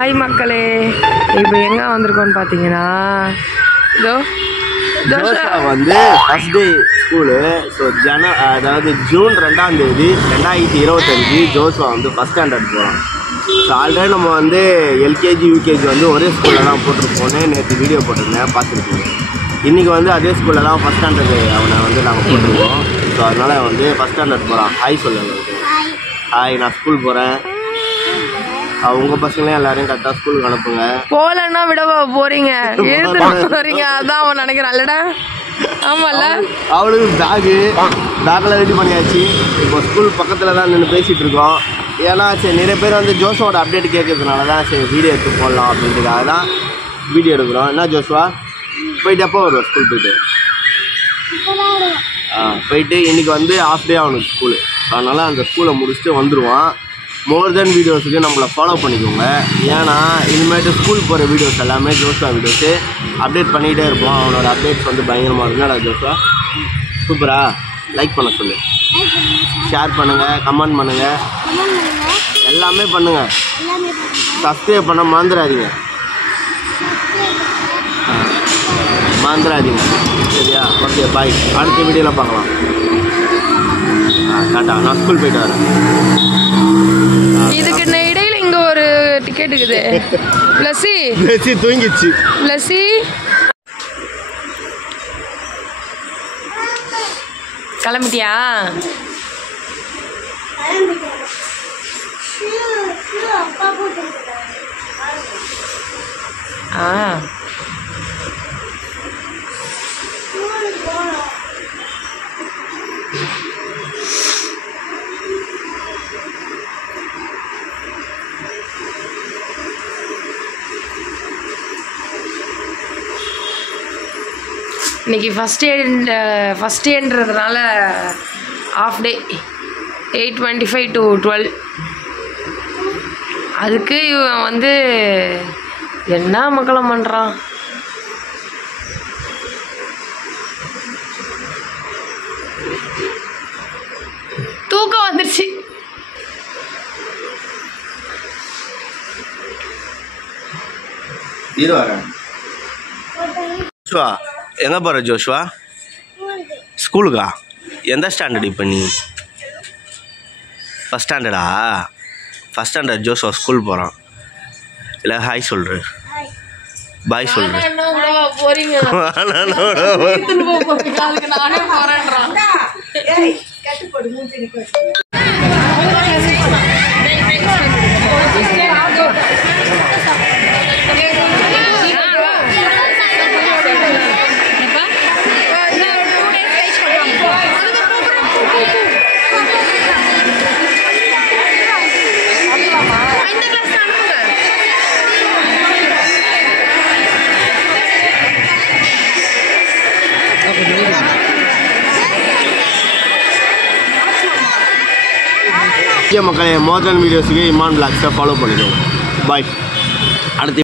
Hi மக்களே, இப்போ எங்கே வந்திருக்கோன்னு பார்த்தீங்கன்னா ஜோஷா வந்து ஃபர்ஸ்ட் டே ஸ்கூலு. ஸோ அதாவது ஜூன் 2ஆம் தேதி 2025 ஜோஷா வந்து ஃபஸ்ட் ஸ்டாண்டர்ட் போகிறான். ஸோ ஆல்ரெடி நம்ம வந்து எல்கேஜி யூகேஜி வந்து ஒரே ஸ்கூலில் தான் போட்டிருப்போன்னு நேற்று வீடியோ போட்டிருந்தேன், பார்த்துருக்கோம். இன்றைக்கி வந்து அதே ஸ்கூலில் தான் ஃபஸ்ட் ஸ்டாண்டர்டு அவனை வந்து நாங்கள் போட்டிருக்கோம். ஸோ அதனால் வந்து ஃபஸ்ட் ஸ்டாண்டர்ட் போகிறான். ஹாய் சொல்லுங்க. ஹாய், நான் ஸ்கூல் போகிறேன். உங்கள் பசங்களையும் எல்லாரையும் கரெக்டாக ஸ்கூலுக்கு அனுப்புங்க. போகலன்னா விடவா போகிறீங்க, எழுதுட்டு போகிறீங்க, அதான் அவன் நினைக்கிறான் இல்லடா. ஆமாம்ல, அவளுக்கு பேக்கில் ரெடி பண்ணியாச்சு. இப்போ ஸ்கூல் பக்கத்தில் தான் நின்று பேசிகிட்டு இருக்கோம். ஏன்னா சரி நிறைய பேர் வந்து ஜோஷுவோட அப்டேட் கேட்கறதுனால தான் சரி வீடியோ எடுத்து போடலாம் அப்படின்றதுக்காக தான் வீடியோ எடுக்கிறோம். என்ன ஜோஷுவா, போயிட்டு எப்போ வருவோம் ஸ்கூல் போயிட்டு இன்றைக்கி வந்து ஆஃப் டே அவனுக்கு ஸ்கூலு. அதனால் அந்த ஸ்கூலை முடிச்சுட்டு வந்துடுவான். மோர் தென் வீடியோஸுக்கு நம்மளை ஃபாலோ பண்ணிக்கோங்க. ஏன்னா இனிமேட்டு ஸ்கூல் போகிற வீடியோஸ் எல்லாமே ஜோஷுவா வீடியோஸு அப்டேட் பண்ணிகிட்டே இருப்போம். அவனோட அப்டேட்ஸ் வந்து பயங்கரமாக இருக்கும். என்னடா ஜோஷுவா, சூப்பரா? லைக் பண்ண சொல்லு, ஷேர் பண்ணுங்கள், கமெண்ட் பண்ணுங்கள், எல்லாமே பண்ணுங்கள். சப்ஸ்கிரைப் பண்ண மறந்துடாதீங்க, சரியா? ஓகே, பாய். அடுத்த வீடியோவில் பார்க்கலாம். டாட்டா. நான் ஸ்கூல் போயிட்டு வரேன். இதுக்கு இடையில இங்க ஒரு டிக்கெட் இருக்குது. லஸ்ஸி தூங்கிச்சு. லஸ்ஸி கிளம்பிட்டியா? இன்னைக்கு ஃபஸ்ட் டேன்றதுனால ஆஃப் டே 8:25 to 12. அதுக்கு இவன் வந்து என்ன மக்களம் பண்ணுறான். தூக்கம் வந்துடுச்சு. ஜோஷுவா எங்கே போகிற ஜோஷுவா? ஸ்கூலுக்கா? எந்த ஸ்டாண்டர்ட் இப்போ நீ? ஃபஸ்ட் ஸ்டாண்டர்டா? ஃபஸ்ட் ஸ்டாண்டர்ட் ஜோஷுவா ஸ்கூல் போகிறான். இல்லை ஹாய் சொல்கிற, பாய் சொல்கிற. மக்களே, மோர் தென் வீடியோஸுக்கு இமான் பிளாக்ஸை ஃபாலோ பண்ணிக்கோங்க. பாய். அடுத்து